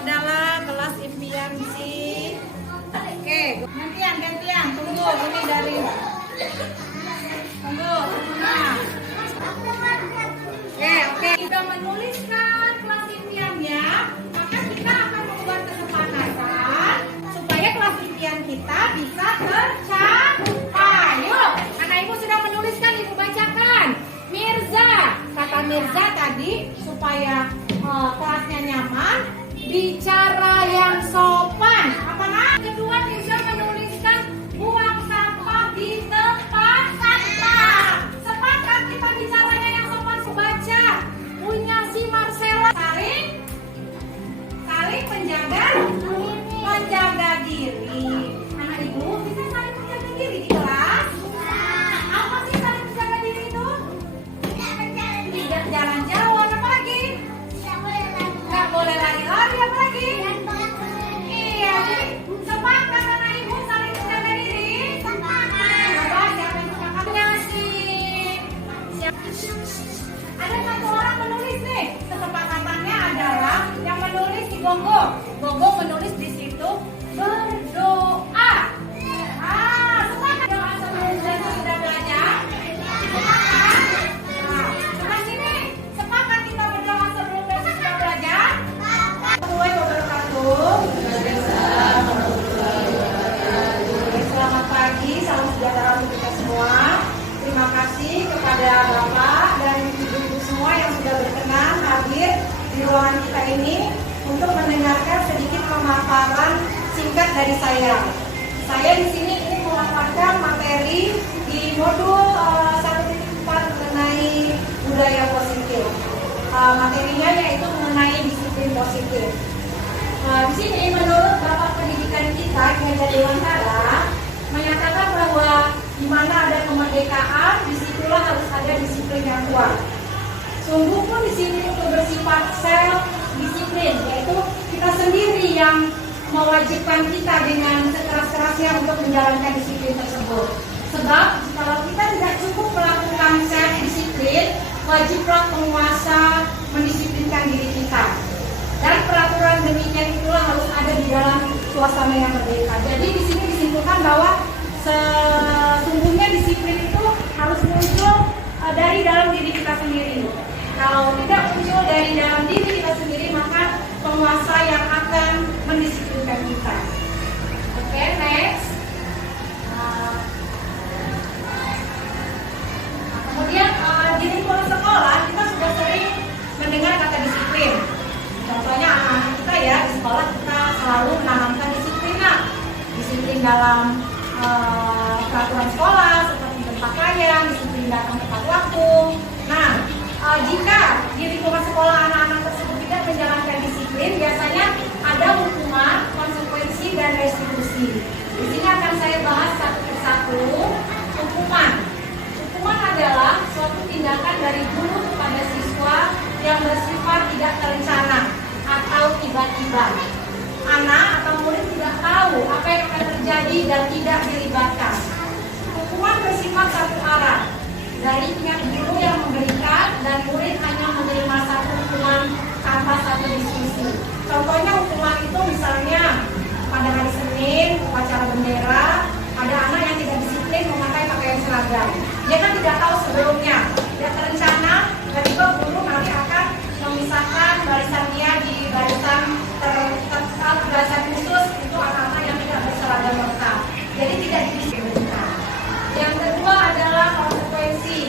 adalah kelas impian si. Oke, gantian. Tunggu, ini dari. Tunggu. Nah. Oke. Sudah menuliskan kelas impiannya, maka kita akan membuat kesepakatan supaya kelas impian kita bisa tercapai. Yuk, anak ibu sudah menuliskan, ibu bacakan. Mirza, kata Mirza tadi supaya kelasnya nyaman, bicara yang sopan. Apa nak? Kedua, Mirza menuliskan buang sampah di tempat sampah. Sepakat kita bicaranya yang sopan. Baca punya si Marcella. Saling menjaga diri. Anak ibu bisa saling menjaga diri di kelas? Apa sih saling menjaga diri itu? Tidak jalan jauh, apa lagi? Nggak boleh lari-lari, apa lagi? Iya, jadi sepakat anak ibu saling menjaga diri. Coba siapa yang sepakatnya sih? Ada satu orang menulis nih, kesepakatannya adalah yang menulis si Gonggo. Gonggo menulis di situ berdoa. Sepakat doa sebelum sudah belajar. Sepakat. Coba sini, sepakat kita berdoa sebelum besok sudah belajar. Assalamualaikum warahmatullahi wabarakatuh. Selamat pagi, salam sejahtera untuk kita semua. Terima kasih kepada Bapak dan Ibu semua yang sudah berkenan hadir di ruangan kita ini untuk mendengarkan sedikit pemaparan singkat dari saya. Saya di sini ingin memaparkan materi di modul 1.4 mengenai budaya positif. Materinya yaitu mengenai disiplin positif. Di sini menurut Bapak Pendidikan kita, Ki Hajar Dewantara, menyatakan bahwa di mana ada kemerdekaan, disitulah harus ada disiplin yang kuat. Sungguh pun di sini itu bersifat self disiplin, yaitu kita sendiri yang mewajibkan kita dengan sekeras-kerasnya untuk menjalankan disiplin tersebut. Sebab kalau kita tidak cukup melakukan self disiplin, wajiblah penguasa mendisiplinkan diri kita. Dan peraturan demikian itulah harus ada di dalam suasana yang merdeka. Jadi di sini disimpulkan bahwa sesungguhnya disiplin itu harus muncul dari dalam diri kita sendiri. Kalau tidak muncul dari dalam diri kita sendiri, maka penguasa yang akan mendisiplinkan kita. Oke, next. Kemudian di lingkungan sekolah kita sudah sering mendengar kata disiplin. Contohnya anak-anak kita ya, di sekolah kita selalu menanamkan disiplin dalam peraturan sekolah seperti berpakaian, disiplin datang tepat waktu. Nah, jika di lingkungan sekolah anak-anak tersebut tidak menjalankan disiplin, biasanya ada hukuman, konsekuensi, dan restitusi. Di sini akan saya bahas satu persatu. Hukuman adalah suatu tindakan dari guru kepada siswa yang bersifat tidak terencana atau tiba-tiba. Anak atau murid tidak tahu apa yang akan terjadi dan tidak dilibatkan. Hukuman bersifat satu arah, dari pihak guru yang memberikan dan murid hanya menerima satu hukuman tanpa satu diskusi. Contohnya hukuman itu misalnya pada hari Senin upacara bendera, ada anak yang tidak disiplin memakai pakaian seragam. Dia kan tidak tahu sebelumnya, tidak terencana, tiba-tiba guru nanti akan memisahkan barisan dia di barisan barisan khusus itu anak-anak yang tidak berseragam lengkap. Jadi tidak didisiplinkan. Yang kedua adalah konsekuensi.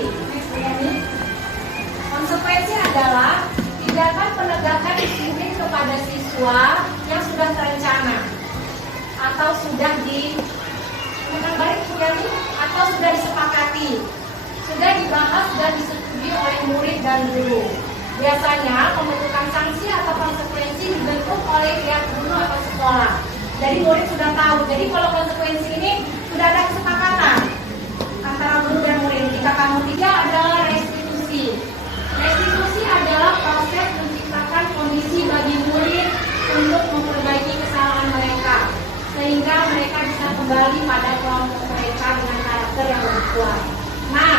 Konsekuensi adalah tindakan penegakan disiplin kepada siswa yang sudah terencana atau sudah atau sudah disepakati, sudah dibahas dan disetujui oleh murid dan guru. Biasanya pembentukan sanksi atau konsekuensi dibentuk oleh pihak guru atau sekolah. Jadi murid sudah tahu. Jadi kalau konsekuensi ini sudah ada kesepakatan antara guru dan murid. Jika kamu tidak, adalah restitusi. Restitusi adalah proses menciptakan kondisi bagi murid untuk memperbaiki kesalahan mereka, sehingga mereka bisa kembali pada kelompok mereka dengan karakter yang lebih kuat. Nah,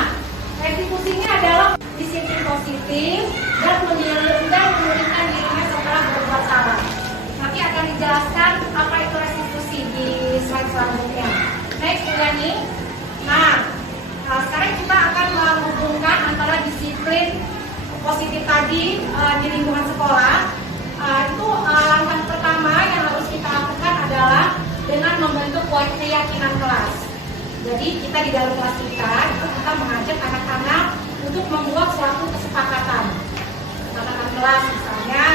restitusinya adalah disiplin positif dan memulihkan dirinya setelah berbuat salah. Suryani. Nah, sekarang kita akan menghubungkan antara disiplin positif tadi di lingkungan sekolah. Itu langkah pertama yang harus kita lakukan adalah dengan membentuk keyakinan kelas. Jadi kita di dalam kelas kita mengajak anak-anak untuk membuat suatu kesepakatan kelas, misalnya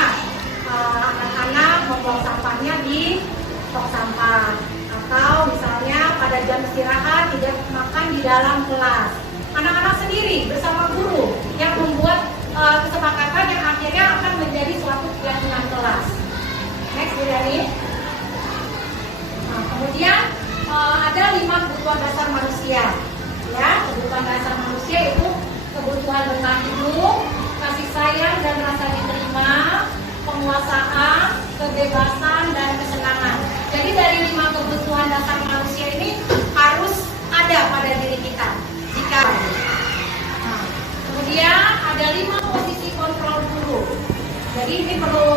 anak-anak membuang sampahnya di tong sampah, atau misalnya pada jam istirahat tidak makan di dalam kelas. Anak-anak sendiri bersama guru yang membuat kesepakatan yang akhirnya akan menjadi suatu keyakinan kelas. Next, Dani. Nah, kemudian ada 5 kebutuhan dasar manusia. Ya, kebutuhan dasar manusia itu kebutuhan bertahan hidup, kasih sayang dan rasa diterima, penguasaan, kebebasan dan kesenangan. Jadi dari 5 kebutuhan dasar manusia ini harus ada pada diri kita. Kemudian ada 5 posisi kontrol guru. Jadi ini perlu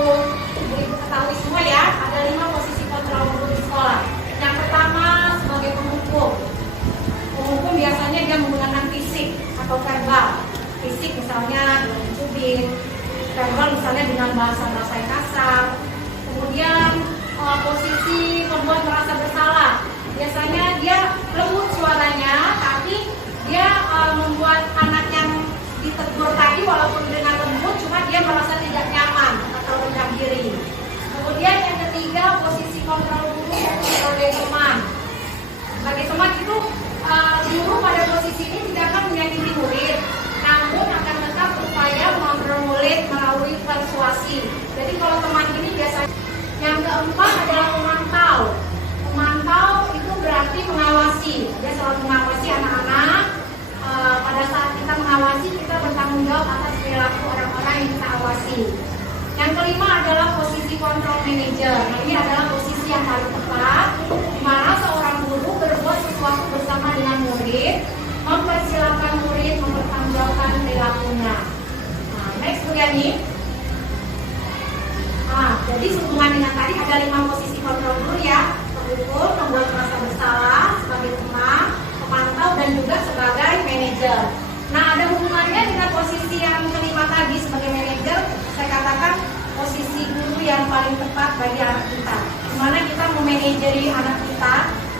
Ibu ketahui semua ya, ada 5 posisi kontrol guru di sekolah. Yang pertama sebagai penghukum. Penghukum biasanya dia menggunakan fisik atau verbal. Fisik misalnya dengan mencubit, verbal misalnya dengan bahasa-bahasa yang kasar. Kemudian posisi membuat merasa bersalah. Biasanya dia lembut suaranya, tapi dia membuat anak yang ditegur tadi walaupun dengan lembut, cuma dia merasa tidak nyaman atau rendah diri. Kemudian yang ketiga, posisi kontrol guru sebagai teman. Sebagai teman itu guru pada posisi ini tidak akan menyakiti murid, namun akan tetap berupaya mengontrol murid melalui persuasi. Jadi kalau teman ini biasanya. Yang keempat adalah memantau. Memantau itu berarti mengawasi. Dia selalu mengawasi anak-anak. Pada saat kita mengawasi, kita bertanggung jawab atas perilaku orang-orang yang kita awasi. Yang kelima adalah posisi kontrol manager. Nah, ini adalah posisi yang paling tepat, di mana seorang guru berbuat sesuatu bersama dengan murid, mempersilahkan murid mempertanggungjawabkan perilakunya. Nah, next Suryani. Jadi sehubungan dengan tadi ada 5 posisi kontrol guru ya, penghukum, membuat merasa bersalah, sebagai teman, pemantau dan juga sebagai manajer. Nah, ada hubungannya dengan posisi yang kelima tadi sebagai manajer. Saya katakan posisi guru yang paling tepat bagi anak kita. Dimana kita memanajeri anak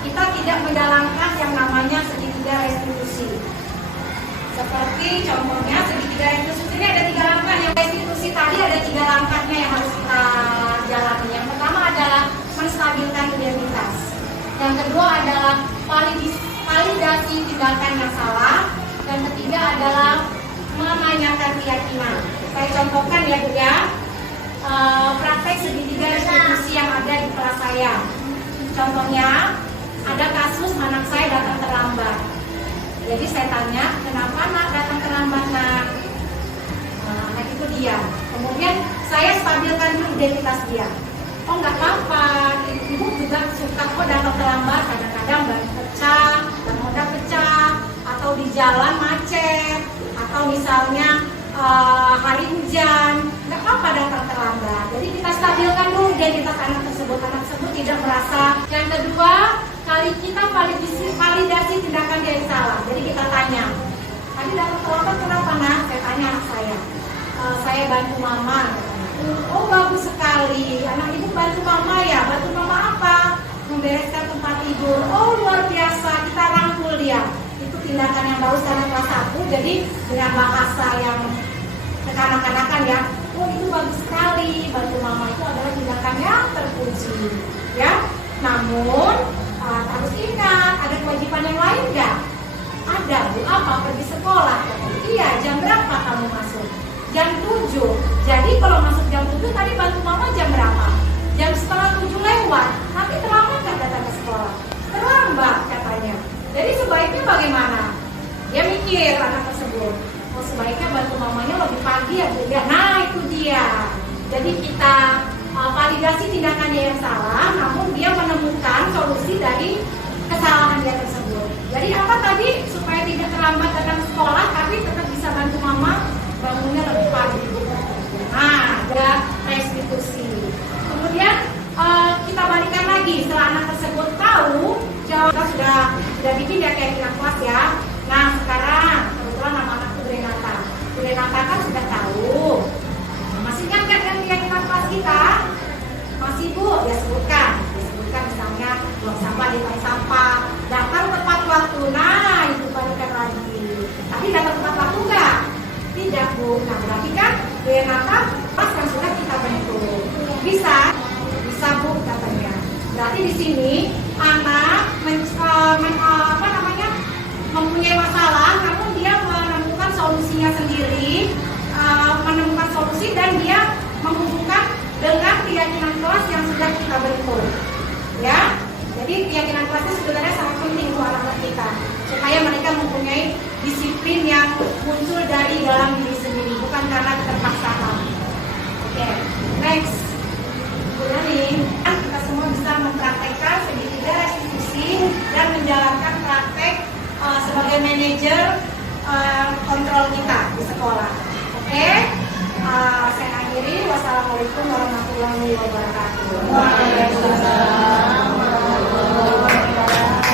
kita tidak menjalankan yang namanya segitiga restitusi. Seperti contohnya segitiga restitusi ini ada 3 langkah. Yang restitusi tadi ada 3 langkahnya yang harus kita jalani. Yang pertama adalah menstabilkan identitas. Yang kedua adalah validasi tindakan yang salah. Dan ketiga adalah menanyakan keyakinan. Saya contohkan ya Bu ya, praktek segitiga restitusi yang ada di kelas saya. Contohnya ada kasus anak saya datang terlambat. Jadi saya tanya, kenapa nak datang terlambat nak? Anak itu diam. Kemudian saya stabilkan dulu identitas dia. Oh nggak apa-apa, ibu juga suka kok datang terlambat. Kadang-kadang ban pecah, ban roda pecah, atau di jalan macet, atau misalnya hari hujan, nggak apa-apa datang terlambat. Jadi kita stabilkan dulu identitas anak tersebut tidak merasa. Yang kedua, kali kita validasi tindakan dia yang salah. Jadi kita tanya, tadi datang terlambat kenapa nak? Saya tanya anak saya bantu mama. Oh bagus sekali, anak ibu bantu mama ya. Bantu mama apa? Membereskan tempat tidur. Oh luar biasa, kita rangkul dia. Itu tindakan yang bagus karena kelas 1. Jadi dengan bahasa yang kekanak-kanakan ya. Oh itu bagus sekali, bantu mama itu adalah tindakan yang terpuji. Ya, namun harus ingat ada kewajiban yang lain nggak? Ada, Bu. Apa? Pergi sekolah. Iya, jam berapa kamu masuk? Jam 7. Jadi kalau masuk jam 7 tadi bantu mama jam berapa? Jam setengah 7 lewat. Nanti terlambat nggak datang ke sekolah? Terlambat katanya. Jadi sebaiknya bagaimana? Dia mikir anak tersebut. Oh sebaiknya bantu mamanya lebih pagi ya Bu. Ya, nah itu dia. Jadi kita validasi tindakannya yang salah, namun dia menemukan solusi dari kesalahan dia tersebut. Jadi apa tadi? Supaya tidak terlambat datang sekolah, tapi tetap bisa bantu mama bangunnya lebih pagi. Nah, ada restitusi. Kemudian kita balikan lagi setelah anak tersebut tahu jawaban sudah buang sampah di tempat sampah, datang tepat waktu. Nah, itu balikan lagi. Tapi datang tepat waktu enggak? Tidak, Bu. Nah, berarti kan DNA pas yang sudah kita bentuk. Bisa Bu katanya. Berarti di sini anak mempunyai masalah, namun dia menemukan solusinya sendiri, menemukan solusi dan dia menghubungkan dengan keyakinan kelas yang sudah kita bentuk. Ya, jadi keyakinan kelas itu sebenarnya sangat penting untuk anak-anak kita, supaya mereka mempunyai disiplin yang muncul dari dalam diri sendiri, bukan karena keterpaksaan. Oke, next. Kemudian kita semua bisa mempraktekkan segitiga restitusi dan menjalankan praktek sebagai manajer kontrol kita di sekolah. Oke, saya akhiri. Wassalamualaikum warahmatullahi wabarakatuh. Waalaikumsalam warahmatullahi wabarakatuh.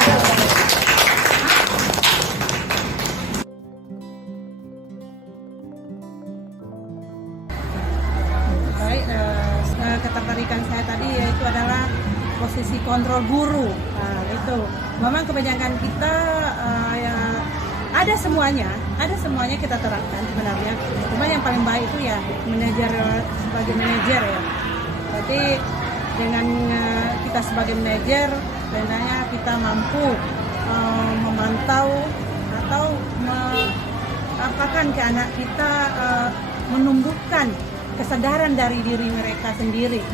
Baik, ketertarikan saya tadi yaitu adalah posisi kontrol guru. Nah, itu memang kebanyakan kita ya ada semuanya kita terapkan sebenarnya. Cuma yang paling baik itu ya manajer, sebagai manajer ya. Berarti dengan kita sebagai manajer, sebenarnya kita mampu memantau atau mengapakan ke anak kita, menumbuhkan kesadaran dari diri mereka sendiri.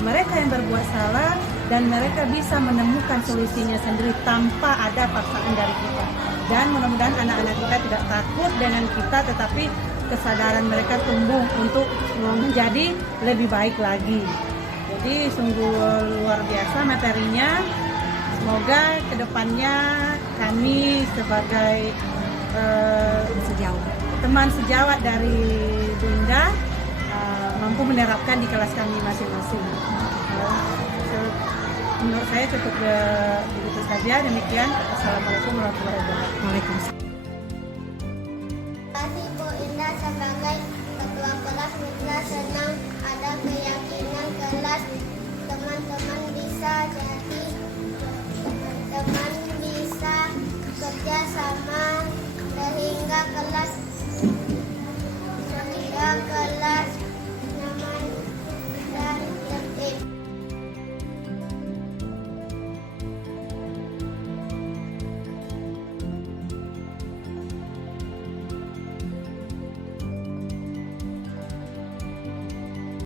Mereka yang berbuat salah dan mereka bisa menemukan solusinya sendiri tanpa ada paksaan dari kita. Dan mudah-mudahan anak-anak kita tidak takut dengan kita, tetapi kesadaran mereka tumbuh untuk menjadi lebih baik lagi. Jadi sungguh luar biasa materinya. Semoga kedepannya kami sebagai teman sejawat dari Bunda mampu menerapkan di kelas kami masing-masing. Menurut saya cukup begitu saja. Demikian. Assalamualaikum warahmatullahi wabarakatuh. Waalaikumsalam. Terima kasih Bu Indah sebagai ketua kelas. Mitra senang ada keyakinan kelas teman-teman bisa jadi teman-teman bisa kerja sama sehingga kelas